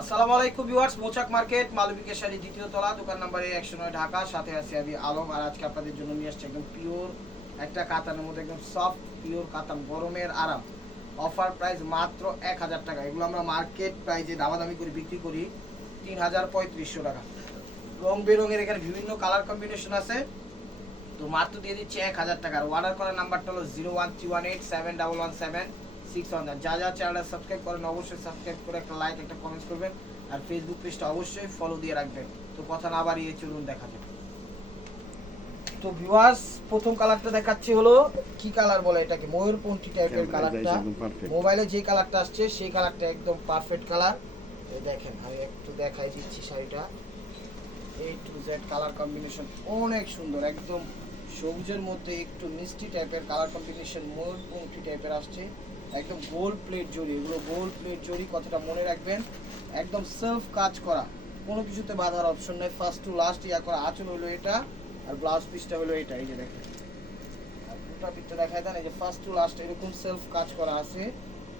আসসালামু আলাইকুম ভিউয়ার্স, মোচাক মার্কেট মালবিকা শাড়ি দ্বিতীয় তলা, দোকান নাম্বার 109 ঢাকা। সাথে আছি আমি আলম। আর আজকে আপনাদের জন্য নিয়ে আসছি একদম পিওর একটা কাতানের মধ্যে, একদম সফট পিওর কাতান, গরমের আরাম। অফার প্রাইস মাত্র 1000 টাকা। এগুলো আমরা মার্কেট প্রাইসে দামাদামি করে বিক্রি করি 3500 টাকা। রং বেরঙের এখানে বিভিন্ন কালার কম্বিনেশন আছে, তো মাত্র দিয়ে দিচ্ছি 1000 টাকা। অর্ডার করার নাম্বারটা হলো 01318711761। যা যা চ্যানেলটা সাবস্ক্রাইব করেন অবশ্যই সাবস্ক্রাইব করে একটা লাইক একটা কমেন্টস করবেন, আর ফেসবুক পেজটা অবশ্যই ফলো দিয়ে রাখবেন। তো কথা না বাড়িয়ে চলুন দেখা যাক। তো ভিউয়ার্স, প্রথম কালারটা দেখাচ্ছি হলো কি কালার বলে এটাকে, ময়ূরপঙ্খী টাইপের কালারটা। মোবাইলে যে কালারটা আসছে সেই কালারটা একদম পারফেক্ট কালার। এই দেখেন, আমি একটু দেখাই দিচ্ছি শাড়িটা। A to Z colour combination অনেক সুন্দর, একদম সবুজের মধ্যে একটু মিষ্টি টাইপের কালার কম্বিনেশন, ময়ূরপঙ্খী টাইপের আসছে। একদম গোল্ড প্লেট জড়ি, এগুলো গোল্ড প্লেট জড়ি, কথাটা মনে রাখবেন। একদম সেলফ কাজ করা, কোনো কিছুতে বাধার অপশন নেই। ফার্স্ট টু লাস্ট ইয়া করা। আঁচল হলো এটা, আর ব্লাউজ পিসটা হলো এটা। এই যে দেখেন, আর ফুটা পিসটা দেখায় দেন। এই যে ফার্স্ট টু লাস্ট এরকম সেলফ কাজ করা আছে।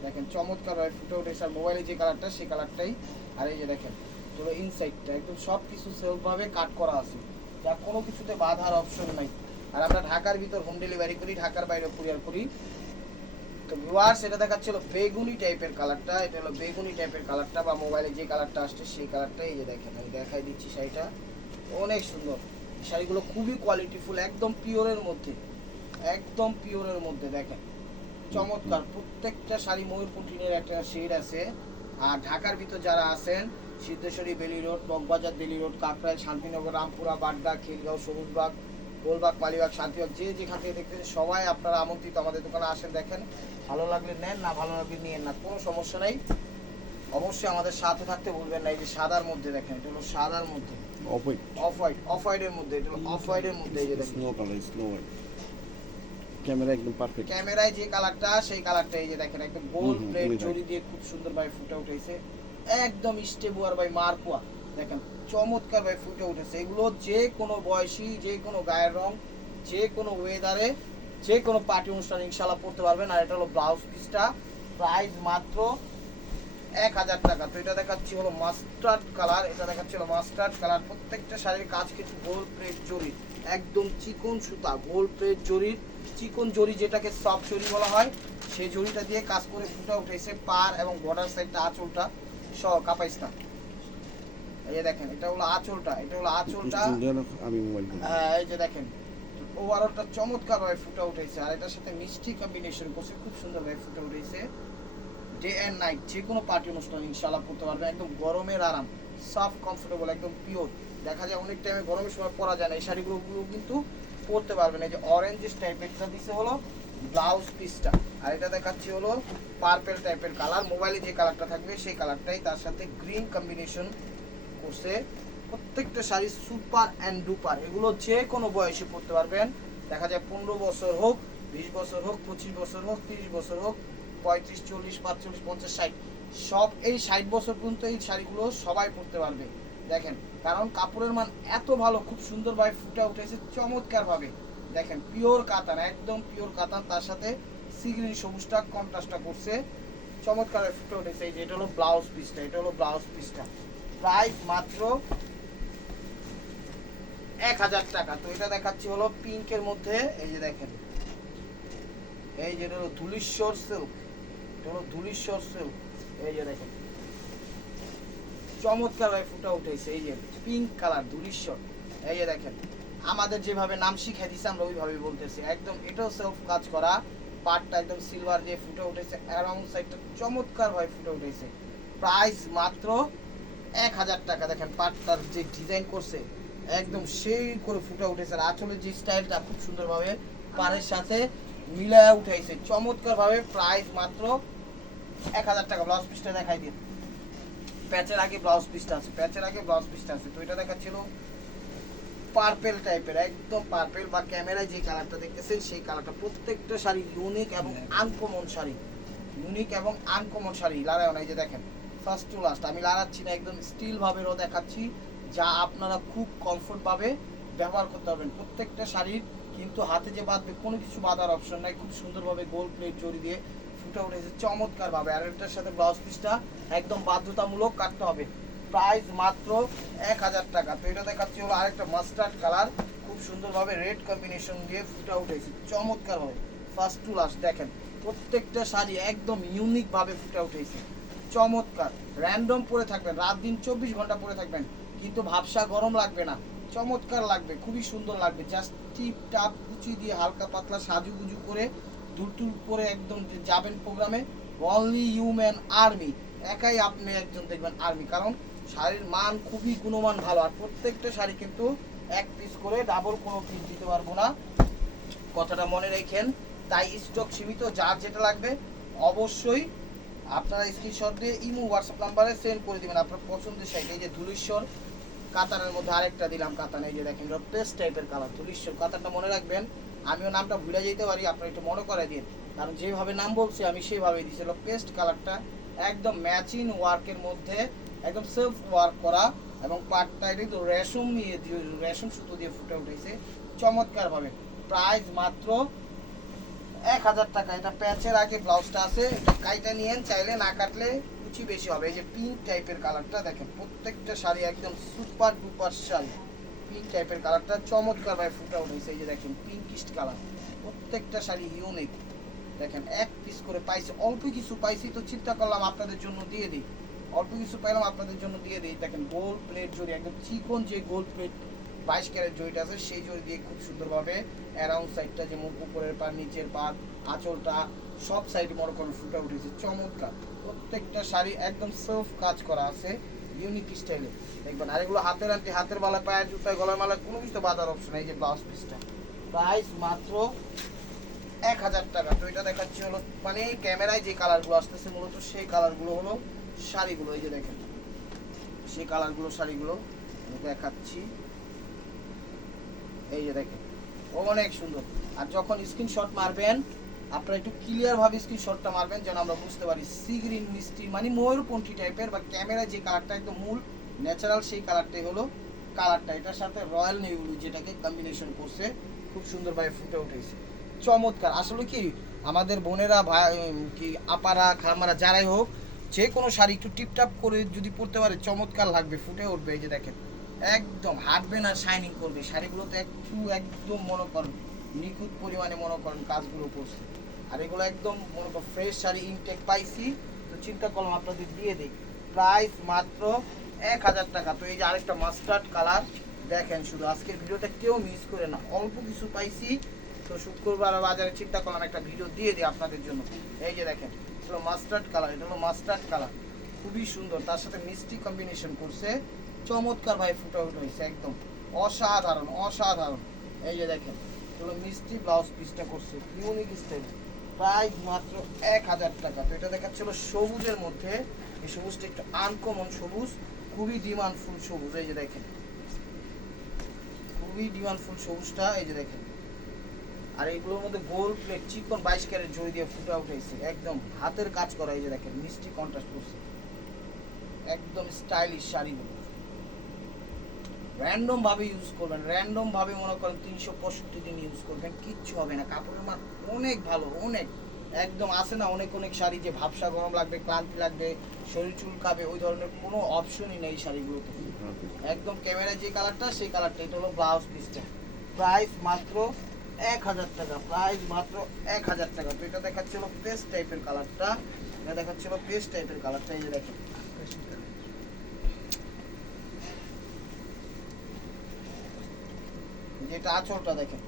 দেখেন চমৎকার হয়, ফুটে উঠেছে। আর মোবাইলে যে কালারটা সেই কালারটাই। আর এই যে দেখেন পুরো ইনসাইডটা একদম সব কিছু সেলফভাবে কাট করা আছে, যা কোনো কিছুতে বাধার অপশন নাই। আর আমরা ঢাকার ভিতর হোম ডেলিভারি করি, ঢাকার বাইরে কুরিয়ার করি। তো ভিউয়ার্স, এটা দেখাচ্ছিল বেগুনি টাইপের কালারটা। এটা হলো বেগুনি টাইপের কালারটা, বা মোবাইলে যে কালারটা আসছে সেই কালারটা। এই যে দেখেন, আমি দেখাই দিচ্ছি শাড়িটা অনেক সুন্দর। শাড়িগুলো খুবই কোয়ালিটিফুল, একদম পিওরের মধ্যে, একদম পিওরের মধ্যে। দেখেন চমৎকার প্রত্যেকটা শাড়ি। ময়ূরপঙ্খীর একটা শেড আছে। আর ঢাকার ভিতর যারা আছেন, সিদ্ধেশ্বরী, বেলি রোড, বকবাজার, দিল্লি রোড, কাকরাইল, শান্তিনগর, রামপুরা, বাড্ডা, খিলগাঁও, সবুজবাগ, গোলবাগ, মালিবাগ, শান্তিবাগ, যে যেখান থেকে দেখতেছেন সবাই আপনারা আমন্ত্রিত। আমাদের দোকানে আসেন, দেখেন, ভালো লাগলে নেন, না ভালো লাগলে নিয়েন না, কোনো সমস্যা নেই। অবশ্যই আমাদের সাথে থাকতে ভুলবেন না। এই যে সাদার মধ্যে দেখেন, এটা হলো সাদার মধ্যে, অফ হোয়াইটের মধ্যে, এটা হলো অফ হোয়াইটের মধ্যে। এই যে দেখেন স্নো হোয়াইট, ক্যামেরা একদম পারফেক্ট। ক্যামেরায় যে কালারটা সেই কালারটা। এই যে দেখেন একদম গোল্ড প্লেট জড়ি দিয়ে খুব সুন্দর ভাবে ফুটে উঠেছে, একদম স্টেবুয়ার ভাই মার্কোয়া। দেখেন চমৎকার ভাই ফুটে উঠেছে। এগুলো যে কোনো বয়সী, যে কোনো গায়ের রং, যে কোনো ওয়েদারে, যে কোনো পার্টি অনুষ্ঠান ইনশাল্লাহ পড়তে পারবেন। আর এটা হলো ব্লাউজ পিসটা, প্রাইস মাত্র 1000 টাকা। তো এটা দেখাচ্ছি হলো মাস্টার্ড কালার, এটা দেখাচ্ছি হলো মাস্টার্ড কালার। প্রত্যেকটা শাড়ির কাজ কিন্তু গোল্ড প্লেট জড়ি, একদম চিকন সুতা, গোল্ড প্লেট জড়ির চিকন জড়ি, যেটাকে সফট জড়ি বলা হয়, সেই জড়িটা দিয়ে কাজ করে ফুটে উঠেছে। পার এবং বর্ডার সাইডটা, আঁচলটা সহ কাপাইস না। এই যে দেখেন, এটা হলো আঁচলটা, এটা হলো আঁচলটা। আমি মোবাইল, হ্যাঁ এই যে দেখেন, ওভারঅলটা চমৎকার ভাবে ফুটে উঠেছে। আর এটার সাথে মিষ্টি কম্বিনেশন করছে, খুব সুন্দর ভাবে ফুটে উঠেছে। ডে অ্যান্ড নাইট যে কোনো পার্টি অনুষ্ঠান ইনশাল্লাহ পড়তে পারবে। একদম গরমের আরাম, সফট কমফোর্টেবল, একদম পিওর। দেখা যায় অনেক টাইমে গরমের সময় পরা যায় না, এই শাড়িগুলো কিন্তু পরতে পারবেন। এই যে অরেঞ্জ টাইপেরটা দিছে হলো ব্লাউজ পিসটা, আর এটা দেখাচ্ছি হলো পার্পেল টাইপের কালার। মোবাইলে যে কালারটা থাকবে সেই কালারটাই, তার সাথে গ্রিন কম্বিনেশন করছে। প্রত্যেকটা শাড়ি সুপার অ্যান্ড ডুপার। এগুলো যে কোনো বয়সে পরতে পারবেন। দেখা যায় 15 বছর হোক, 20 বছর হোক, 25 বছর হোক, 30 বছর হোক, 35, 40, 45, 50, 60, সব এই 60 বছর পর্যন্ত এই শাড়িগুলো সবাই পরতে পারবে। দেখেন, কারণ কাপড়ের মান এত ভালো, খুব সুন্দরভাবে ফুটে উঠেছে চমৎকারভাবে। দেখেন পিওর কাতান, একদম পিওর কাতান, তার সাথে সি গ্রিন সবুজটা কন্ট্রাস্টটা করছে, চমৎকারভাবে ফুটে উঠেছে। এই যে এটা হলো ব্লাউজ পিসটা, এটা হলো ব্লাউজ পিসটা, প্রাইস মাত্র 1000 টাকা। তো এটা দেখাচ্ছি হলো পিঙ্কের মধ্যে। এই যে দেখেন, এই যে এটা হলো ধুলিশ্বর সিল্ক, এটা হলো ধুলিশ্বর সিল্ক। এই যে দেখেন চমৎকার ভাবে ফুটে উঠেছে। এই যে পিঙ্ক কালার ধুলিশ্বর। এই যে দেখেন, আমাদের যেভাবে নাম শিখিয়ে দিচ্ছে আমরা ওইভাবেই বলতেছি। একদম এটাও সেলফ কাজ করা, পাটটা একদম সিলভার দিয়ে ফুটে উঠেছে, অ্যারাউন্ড সাইডটা চমৎকার ভাবে ফুটে উঠেছে। প্রাইস মাত্র 1000 টাকা। দেখেন পাটটার যে ডিজাইন করছে একদম সেই করে ফুটে উঠেছে। আর আঁচলের যে স্টাইলটা খুব সুন্দরভাবে পাড়ের সাথে মিলায় উঠাইছে চমৎকার ভাবে। প্রাইস মাত্র 1000 টাকা। ব্লাউজ পিসটা দেখাই দিন। প্যাচের আগে ব্লাউজ পিসটা আছে, প্যাচের আগে ব্লাউজ পিসটা আছে। তো এটা দেখাচ্ছিল পার্পেল টাইপের, একদম পার্পেল, বা ক্যামেরায় যে কালারটা দেখতেছেন সেই কালারটা। প্রত্যেকটা শাড়ি ইউনিক এবং আনকমন শাড়ি, ইউনিক এবং আনকমন শাড়ি। লাড়ায় না, এই যে দেখেন ফার্স্ট টু লাস্ট আমি লাড়াচ্ছি না, একদম স্টিল ভাবেও দেখাচ্ছি, যা আপনারা খুব কমফোর্ট ভাবে ব্যবহার করতে পারবেন। প্রত্যেকটা শাড়ির কিন্তু হাতে যে বাঁধবে কোনো কিছু বাঁধার অপশন নাই, খুব সুন্দরভাবে গোল্ড প্লেট জড়ি দিয়ে ফুটে উঠেছে চমৎকার ভাবে। আর এটার সাথে ব্লাউজ পিসটা একদম বাধ্যতামূলক কাটতে হবে। প্রাইস মাত্র 1000 টাকা। তো এটা দেখাচ্ছি হলো আরেকটা মাস্টার্ড কালার, খুব সুন্দরভাবে রেড কম্বিনেশন দিয়ে ফুটে উঠেছে চমৎকার ভাবে। ফার্স্ট টু লাস্ট দেখেন প্রত্যেকটা শাড়ি একদম ইউনিক ভাবে ফুটে উঠেছে চমৎকার। র্যান্ডম পরে থাকবেন, রাত দিন 24 ঘন্টা পরে থাকবেন, কিন্তু ভাবসা গরম লাগবে না, চমৎকার লাগবে, খুবই সুন্দর লাগবে। জাস্ট টিপ টাপ কুচি দিয়ে হালকা পাতলা সাজুগুজু করে দুলটুল করে একদম যাবেন প্রোগ্রামে। অনলি হিউম্যান আর্মি, একাই আপনি একজন দেখবেন আর্মি, কারণ শাড়ির মান খুবই গুণমান ভালো। আর প্রত্যেকটা শাড়ি কিন্তু এক পিস করে, ডাবল কোনো পিস দিতে পারবো না, কথাটা মনে রাখেন। তাই স্টক সীমিত, যার যেটা লাগবে অবশ্যই আপনারা স্ক্রিনশট দিয়ে ইমো হোয়াটসঅ্যাপ নাম্বারে সেন্ড করে দিবেন আপনার পছন্দের শাড়ি। এই যে ধুলিশ্বর কাতানের মধ্যে আরেকটা দিলাম কাতান, এই যে দেখেন পেস্ট টাইপের কালার ধুলিশ্বর কাতানটা মনে রাখবেন, আমিও নামটা ভুলে যেতে পারি, আপনারা একটু মনে করে দিন, কারণ যেভাবে নাম বলছি আমি সেইভাবেই দিয়েছি। পেস্ট কালারটা একদম ম্যাচিং ওয়ার্কের মধ্যে, একদম সেলফ ওয়ার্ক করা, এবং পাটটা কিন্তু রেশম নিয়ে রেশম সুতো দিয়ে ফুটে উঠেছে চমৎকারভাবে। প্রাইস মাত্র 1000 টাকা। এটা প্যাচের আগে ব্লাউজটা আছে, এটা কাইটা নিয়েন, চাইলে না কাটলে কুচি বেশি হবে। এই যে পিঙ্ক টাইপের কালারটা দেখেন, প্রত্যেকটা শাড়ি একদম সুপার ডুপার শাড়ি। পিঙ্ক টাইপের কালারটা চমৎকার ভাবে ফুটে উঠেছে, এই যে দেখেন পিঙ্কিস্ট কালার, প্রত্যেকটা শাড়ি ইউনিক। দেখেন এক পিস করে পাইছি, অল্প কিছু পাইছি তো চিন্তা করলাম আপনাদের জন্য দিয়ে দিই, অল্প কিছু পাইলাম আপনাদের জন্য দিয়ে দিই। দেখেন গোল্ড প্লেট জড়ি, একদম চিকন যে গোল্ড প্লেট 22 ক্যারেট জড়িটা আছে সেই জড়ি দিয়ে খুব সুন্দরভাবে অ্যারাউন্ড সাইডটা, যেমন উপরের পা নিচের পা আঁচলটা সব সাইড মনে করেন ফুটে উঠেছে চমৎকার। প্রত্যেকটা শাড়ি একদম সেলফ কাজ করা আছে ইউনিক স্টাইলে দেখবেন। আর এগুলো হাতের আন্টি, হাতের বালা, পায়ের জুতায়, গলার মালা, কোনো কিছু বাঁধার অপশন। এই যে ব্লাউজ পিসটা প্রাইস মাত্র 1000 টাকা। তো এটা দেখাচ্ছি হলো মানে ক্যামেরায় যে কালারগুলো আসতেছে মূলত সেই কালারগুলো হলো শাড়িগুলো, এই যে দেখেন সেই কালারগুলো শাড়িগুলো আমি দেখাচ্ছি, এই যে দেখেন অনেক সুন্দর। আর যখন স্ক্রিনশট মারবেন আপনারা একটু ক্লিয়ার ভাবে স্ক্রিনশটটা মারবেন, যেন আমরা বুঝতে পারি সি গ্রিন মিষ্টি মানে ময়ূরপন্থী টাইপের, বা ক্যামেরায় যে কালারটা একদম মূল ন্যাচারাল সেই কালারটাই হলো কালারটা। এটার সাথে রয়্যাল নেভি ব্লু যেটাকে কম্বিনেশন করছে খুব সুন্দরভাবে ফুটে উঠেছে চমৎকার। আসলে কি আমাদের বোনেরা ভাই কি আপারা খালামারা যারাই হোক, যে কোনো শাড়ি একটু টিপটাপ করে যদি পরতে পারে চমৎকার লাগবে, ফুটে উঠবে। এই যে দেখেন একদম হাঁটবে না, শাইনিং করবে শাড়িগুলোতে, একটু একদম মনে করেন নিখুঁত পরিমাণে মনে করেন কাজগুলো করছে। আর এগুলো একদম মনে করেন ফ্রেশ শাড়ি ইনটেক পাইছি, তো চিন্তা করলাম আপনাদের দিয়ে দিই। প্রাইস মাত্র 1000 টাকা। তো এই যে আরেকটা মাস্টার্ড কালার দেখেন, শুধু আজকের ভিডিওটা কেউ মিস করে না, অল্প কিছু পাইছি তো শুক্রবার বাজারে চিন্তা করলাম একটা ভিডিও দিয়ে দিই আপনাদের জন্য। এই যে দেখেন এটা হলো মাস্টার্ড কালার, এটা হলো মাস্টার্ড কালার খুবই সুন্দর, তার সাথে মিষ্টি কম্বিনেশন করছে চমৎকার ভাই ফুটে উঠেছে একদম অসাধারণ অসাধারণ। এই যে দেখেন এগুলো মিষ্টি ব্লাউজ পিসটা করছে ইউনিক স্টাইল। প্রাইস মাত্র 1000 টাকা। তো এটা দেখাচ্ছিল সবুজের মধ্যে, এই সবুজটা একটু আনকমন সবুজ, খুবই ডিমান্ডফুল সবুজ। এই যে দেখেন খুবই ডিমান্ডফুল সবুজটা, এই যে দেখেন। আর এইগুলোর মধ্যে গোল্ড প্লেট চিকন 22 ক্যারেট জড়ি দিয়ে ফুটে উঠেছে, একদম হাতের কাজ করা। এই যে দেখেন মিষ্টি কন্ট্রাস্ট করছে, একদম স্টাইলিশ শাড়িগুলো। র্যান্ডম ভাবে ইউজ করবেন, র্যান্ডম ভাবে মনে করেন 365 দিন ইউজ করবেন, কিচ্ছু হবে না। কাপড়ের মান অনেক ভালো, অনেক একদম আছে না অনেক অনেক শাড়ি যে ভাবসা গরম লাগবে, ক্লান্তি লাগবে, শরীর চুলকাবে, ওই ধরনের কোনো অপশনই নেই শাড়িগুলোতে। একদম ক্যামেরায় যে কালারটা সেই কালারটা। এটা হলো ব্লাউজ পিসটা, প্রাইস মাত্র 1000 টাকা। প্রাইস মাত্র 1000 টাকা। তো এটা দেখাচ্ছিল পেস্ট টাইপের কালারটা, এটা দেখাচ্ছিল পেস্ট টাইপের কালারটা। এই যে দেখেন যেটা আঁচলটা দেখেন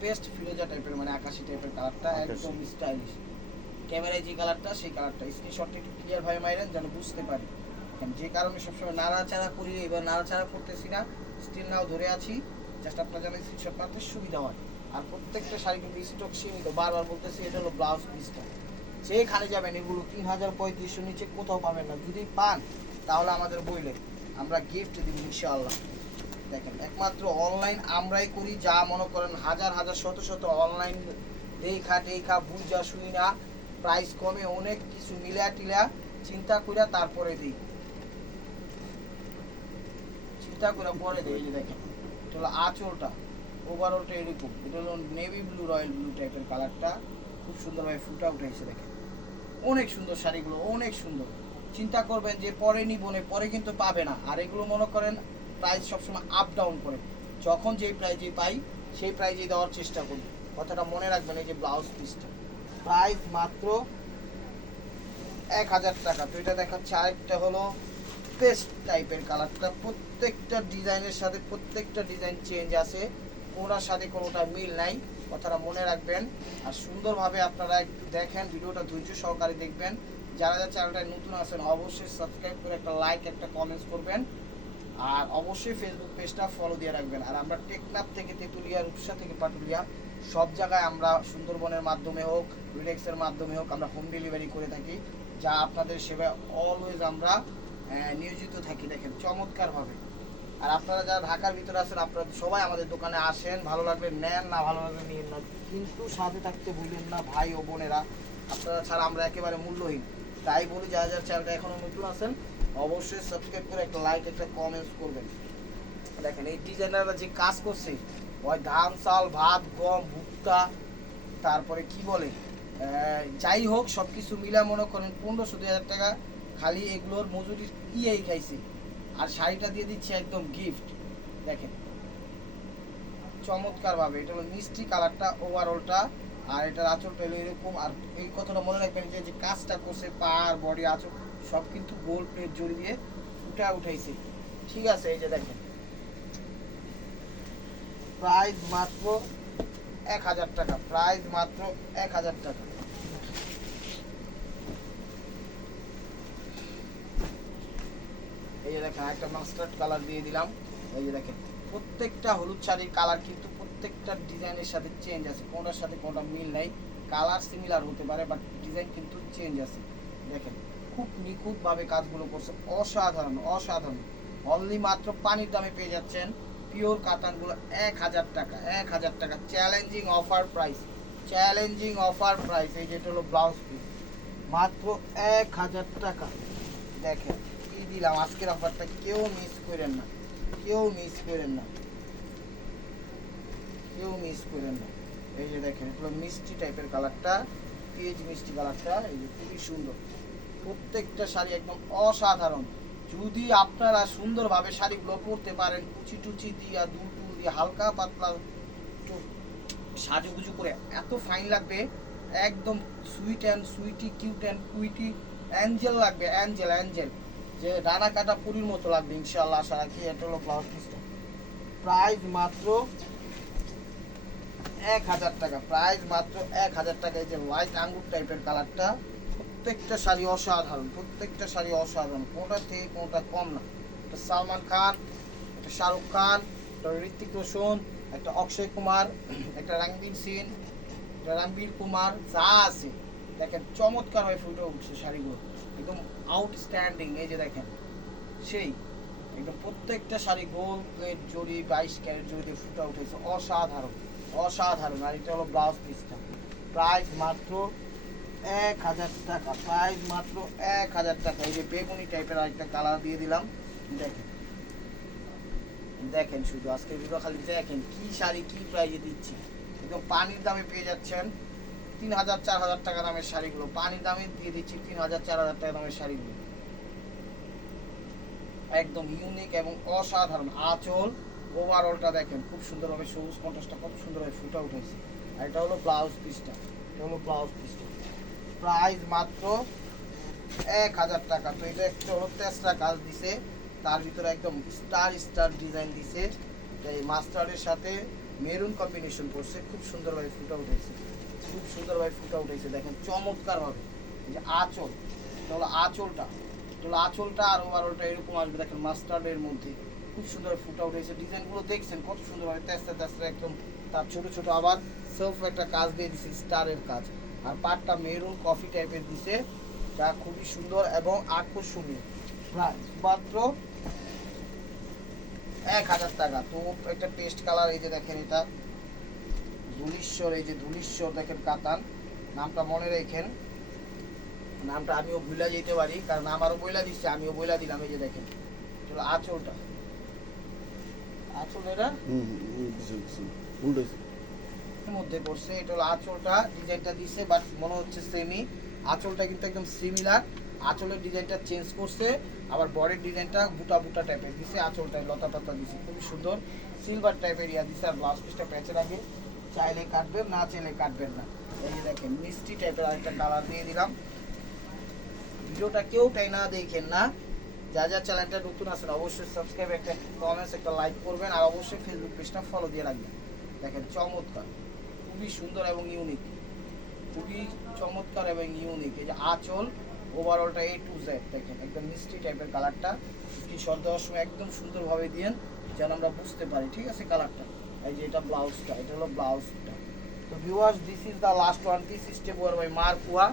পেস্ট ফিরোজা টাইপের মানে আকাশি টাইপের কালারটা, একদম স্টাইলিশ। ক্যামেরায় যে কালারটা সেই কালারটা, স্ক্রিনশটটা একটু ক্লিয়ার ভাবে মাইরেন যেন বুঝতে পারি। যে কারণে সবসময় নাড়াচাড়া করি, এবার নাড়াচাড়া করতেছি না, স্টিল নাও ধরে আছি, জাস্ট আপনার যেন স্ক্রিনশট মারতে সুবিধা হয়। আর প্রত্যেকটা শাড়ি কিন্তু স্টক সীমিত, বারবার বলতেছি। এটা হলো ব্লাউজ পিসটা, যেখানে যাবেন এগুলো 3035 নিচে কোথাও পাবেন না, যদি পান তাহলে আমাদের বইলে আমরা গিফট দিব ইনশাআল্লাহ। দেখেন একমাত্র অনলাইন আমরাই করি, যা মনে করেন হাজার হাজার শত শত অনলাইন দেখা বুঝা শুই না, প্রাইস কমে অনেক কিছু মিলা টিলা চিন্তা করে তারপরে দিই, চিন্তা করে পরে দিই। এই যে দেখেন এটা হলো আঁচলটা, ওভারঅলটা এরকম। এটা হলো নেভি ব্লু রয়্যাল ব্লু টাইপের কালারটা, খুব সুন্দরভাবে ফুটা উঠেছে দেখেন। অনেক সুন্দর শাড়িগুলো, অনেক সুন্দর। চিন্তা করবেন যে পরে নিব না, পরে কিন্তু পাবে না। আর এগুলো মনে করেন প্রাইস সবসময় আপ ডাউন করে, যখন যেই প্রাইজে পাই সেই প্রাইজে দেওয়ার চেষ্টা করি, কথাটা মনে রাখবেন। এই যে ব্লাউজ পিসটা প্রাইস মাত্র 1000 টাকা। তো এটা দেখাচ্ছে আরেকটা হলো পেস্ট টাইপের কালারটা, প্রত্যেকটা ডিজাইনের সাথে প্রত্যেকটা ডিজাইন চেঞ্জ আছে, কোনোটার সাথে কোনোটা মিল নাই, কথাটা মনে রাখবেন। আর সুন্দরভাবে আপনারা একটু দেখেন, ভিডিওটা ধৈর্য সহকারে দেখবেন। যারা যারা চ্যানেলটায় নতুন আছেন অবশ্যই সাবস্ক্রাইব করে একটা লাইক একটা কমেন্টস করবেন, আর অবশ্যই ফেসবুক পেজটা ফলো দিয়ে রাখবেন। আর আমরা টেকনাফ থেকে তেঁতুলিয়া, রূপসা থেকে পাটুলিয়া সব জায়গায় আমরা সুন্দরবনের মাধ্যমে হোক, রিলেক্সের মাধ্যমে হোক, আমরা হোম ডেলিভারি করে থাকি, যা আপনাদের সেবায় অলওয়েজ আমরা নিয়োজিত থাকি। দেখেন চমৎকারভাবে। আর আপনারা যারা ঢাকার ভিতরে আছেন আপনারা সবাই আমাদের দোকানে আসেন, ভালো লাগলে নেন, না ভালো লাগলে নিন না, কিন্তু সাথে থাকতে ভুলেন না ভাই ও বোনেরা, আপনারা ছাড়া আমরা একেবারে মূল্যহীন। তাই বলি যারা যারা চ্যানেলটা এখনও নতুন আছেন অবশ্যই সাবস্ক্রাইব করে একটা লাইক একটা কমেন্টস করবেন। দেখেন এই ডিজাইনাররা যে কাজ করছে, ওই ধান চাল ভাত গম ভুট্টা তারপরে কি বলে যাই হোক সব কিছু মিলা মনে করেন 1500-2000 টাকা খালি এগুলোর মজুরি ইয়েই খাইছে। আর শাড়িটা দিয়ে দিচ্ছে একদম গিফট। দেখেন চমৎকারভাবে, এটা হলো মিষ্টি কালারটা ওভারঅলটা, আর এটার আঁচলটা হলো এরকম। আর এই কথাটা মনে রাখবেন যে যে কাজটা করছে পা আর বডি আঁচল সব কিন্তু গোল্ড প্লেট জড়ি দিয়ে উঠাইছে, ঠিক আছে। এই যে দেখেন প্রাইস মাত্র 1000 টাকা, প্রাইস মাত্র 1000 টাকা। এই যে দেখেন একটা মাস্টার্ড কালার দিয়ে দিলাম। এই যে দেখেন প্রত্যেকটা হলুদ শাড়ির কালার কিন্তু প্রত্যেকটা ডিজাইনের সাথে চেঞ্জ আছে, কোনটার সাথে কোনটা মিল নাই। কালার সিমিলার হতে পারে বাট ডিজাইন কিন্তু চেঞ্জ আছে। দেখেন খুব নিখুঁতভাবে কাজগুলো করছে, অসাধারণ অসাধারণ। অনলি মাত্র পানির দামে পেয়ে যাচ্ছেন পিওর কাতানগুলো 1000 টাকা, 1000 টাকা challenging offer price, challenging offer price. এই যেটা হলো ব্লাউজ পিস মাত্র 1000 টাকা। দেখেন কি দিলাম আজকের অফারটা, কেউ মিস করেন না, কেউ মিস করেন না, কেউ মিস করেন না। এই যে দেখেন এগুলো মিষ্টি টাইপের কালারটা, পেঁয়াজ মিষ্টি কালারটা, এই যে খুবই সুন্দর। প্রত্যেকটা শাড়ি একদম অসাধারণ। যদি আপনারা সুন্দরভাবে শাড়িগুলো পরতে পারেন, কুচি টুচি দিয়া দুল টুল দিয়ে হালকা পাতলা একটু সাজুগুজু করে, এত ফাইন লাগবে, একদম sweet and sweetie cute and cutie angel লাগবে, অ্যাঞ্জেল অ্যাঞ্জেল, যে ডানা কাটা পুরীর মতো লাগবে ইনশাআল্লাহ, আশা রাখি। এটা হলো ব্লাউজ পিসটা, প্রাইস মাত্র 1000 টাকা, প্রাইস মাত্র 1000 টাকা। এই যে হোয়াইট আঙ্গুর টাইপের কালারটা, প্রত্যেকটা শাড়ি অসাধারণ, প্রত্যেকটা শাড়ি অসাধারণ, কোনটা থেকে কোনটা কম না। একটা সালমান খান, একটা শাহরুখ খান, একটা ঋত্বিক রোশন, একটা অক্ষয় কুমার, একটা রণবীর সিং, একটা রণবীর কুমার, যা আছে দেখেন চমৎকার হয়ে ফুটে উঠছে শাড়িগুলো, একদম আউটস্ট্যান্ডিং। এই যে দেখেন সেই একদম প্রত্যেকটা শাড়ি গোল প্লেট জড়ি 22 ক্যারেট জড়ি দিয়ে ফুটে উঠেছে, অসাধারণ অসাধারণ। আর এটা হলো ব্লাউজ পিসটা, প্রাইস মাত্র 1000 টাকা, প্রাইস মাত্র 1000 টাকা। এই যে বেগুনি টাইপের আরেকটা কালার দিয়ে দিলাম। দেখেন দেখেন শুধু আজকে ভিডিও খালি দেখেন কি শাড়ি কি প্রাইজে দিচ্ছি, একদম পানির দামে পেয়ে যাচ্ছেন 3000-4000 টাকা দামের শাড়িগুলো, পানির দামে দিয়ে দিচ্ছি 3000-4000 টাকা দামের শাড়িগুলো, একদম ইউনিক এবং অসাধারণ। আঁচল ওভারঅলটা দেখেন খুব সুন্দরভাবে সবুজ কন্ট্রাস্টটা কত সুন্দরভাবে ফুটে উঠেছে। আর এটা হলো ব্লাউজ পিসটা, এটা হলো ব্লাউজ পিসটা, প্রাইস মাত্র 1000 টাকা। তো এটা একটা হলো তেসরা কাজ দিছে, তার ভিতরে একদম স্টার স্টার ডিজাইন দিছে, এই মাস্টার্ডের সাথে মেরুন কম্বিনেশন করছে, খুব সুন্দরভাবে ফুটে উঠেছে, খুব সুন্দরভাবে ফুটে উঠেছে। দেখেন চমৎকারভাবে এই যে আঁচল, এটা হলো আঁচলটা, এটা হলো আঁচলটা, আর ওভারঅলটা এরকম আসবে। দেখেন মাস্টার্ডের মধ্যে খুব সুন্দর ফুটে উঠেছে, ডিজাইনগুলো দেখছেন কত সুন্দরভাবে তেস্তা তেস্তা একদম। তার ছোট ছোট আবার সেলফ একটা কাজ দিয়ে দিছে স্টারের কাজ, আর পাটটা মেরুন কফি টাইপের দিছে, যা খুবই সুন্দর এবং আকর্ষণীয়। প্রাইস মাত্র 1000 টাকা। তো একটা পেস্ট কালার, এই যে দেখেন এটা ধুলিশ্বর, এই যে ধুলিশ্বর দেখেন কাতান, নামটা মনে রেখেন, নামটা আমিও ভুলে যেতে পারি কারণ আমারও বইলা দিচ্ছে, আমিও বইলা দিলাম। এই যে দেখেন এটা আঁচলটা, আঁচল এটা মধ্যে পড়ছে, এটা হলো আঁচলটা, ডিজাইনটা দিচ্ছে বাট মনে হচ্ছে সেমি, আঁচলটা কিন্তু একদম সিমিলার, আঁচলের ডিজাইনটা চেঞ্জ করছে, আবার বডির ডিজাইনটা বুটা বুটা টাইপের দিছে, আঁচলটায় লতা টতা দিছে, খুবই সুন্দর সিলভার টাইপের ইয়া দিছে। আর ব্লাউজ পিসটা প্যাচের আগে চাইলে কাটবেন, না চাইলে কাটবেন না। এই যে দেখেন মিষ্টি টাইপের আরেকটা কালার দিয়ে দিলাম। ভিডিওটা কেউ টাই না দেখেন না, যা যা চ্যানেলটা নতুন আছেন অবশ্যই সাবস্ক্রাইব, একটা কমেন্টস, একটা লাইক করবেন, আর অবশ্যই ফেসবুক পেজটা ফলো দিয়ে রাখবেন। দেখেন চমৎকার, খুবই সুন্দর এবং ইউনিক, খুবই চমৎকার এবং ইউনিক। এই যে আঁচল ওভারঅলটা A to Z দেখেন একদম মিষ্টি টাইপের কালারটা, স্ক্রিনশট দেওয়ার সময় একদম সুন্দরভাবে দিয়েন যেন আমরা বুঝতে পারি, ঠিক আছে কালারটা। এই যে এটা ব্লাউজটা, এটা হলো ব্লাউজটা। তো viewers this is the last one piece step wear by মারকুয়া।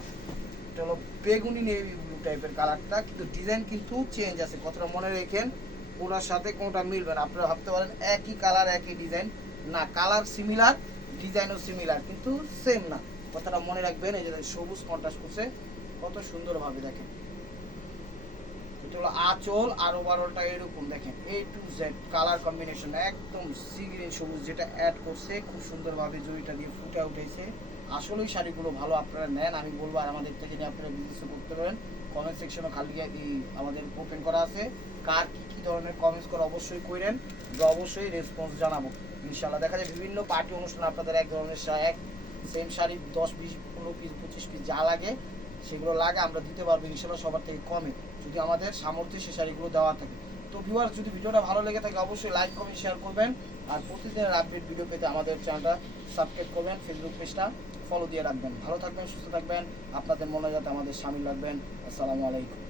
এটা হলো বেগুনি নেভি ব্লু টাইপের কালারটা, কিন্তু ডিজাইন কিন্তু চেঞ্জ আছে, কথাটা মনে রেখেন। কোনটার সাথে কোনটা মিলবে না। আপনারা ভাবতে পারেন একই কালার একই ডিজাইন, না, কালার সিমিলার, ডিজাইনও সিমিলার, কিন্তু সেম না, কথাটা মনে রাখবেন। এই যে সবুজ কন্ট্রাস্ট করছে কত সুন্দরভাবে, দেখেন এটা হলো আঁচল, আর ওভারঅলটা এরকম দেখেন A to Z colour combination, একদম সি গ্রিন সবুজ যেটা অ্যাড করছে, খুব সুন্দরভাবে জড়িটা দিয়ে ফুটে উঠেছে। আসলে ওই শাড়িগুলো ভালো, আপনারা নেন, আমি বলবো। আর আমাদের থেকে নিয়ে আপনারা বিজনেস করতে পারেন। কমেন্ট সেকশনও খালি আমাদের ওপেন করা আছে, কার কি কি ধরনের কমেন্টস করে অবশ্যই করেন, আমরা অবশ্যই রেসপন্স জানাবো ইনশাল্লাহ। দেখা যায় বিভিন্ন পার্টি অনুষ্ঠানে আপনাদের এক ধরনের এক সেম শাড়ি 10 20 15 পিস 25 পিস যা লাগে সেগুলো লাগে, আমরা দিতে পারবো ইনশাল্লাহ সবার থেকে কমে, যদি আমাদের সামর্থ্যে সে শাড়িগুলো দেওয়া থাকে। তো ভিউয়ার্স যদি ভিডিওটা ভালো লেগে থাকে অবশ্যই লাইক কমেন্ট শেয়ার করবেন, আর প্রতিদিনের আপডেট ভিডিও পেতে আমাদের চ্যানেলটা সাবস্ক্রাইব করবেন, ফেসবুক পেজটা ফলো দিয়ে রাখবেন। ভালো থাকবেন, সুস্থ থাকবেন, আপনাদের মনে যাতে আমাদের সামিল রাখবেন। আসসালামু আলাইকুম।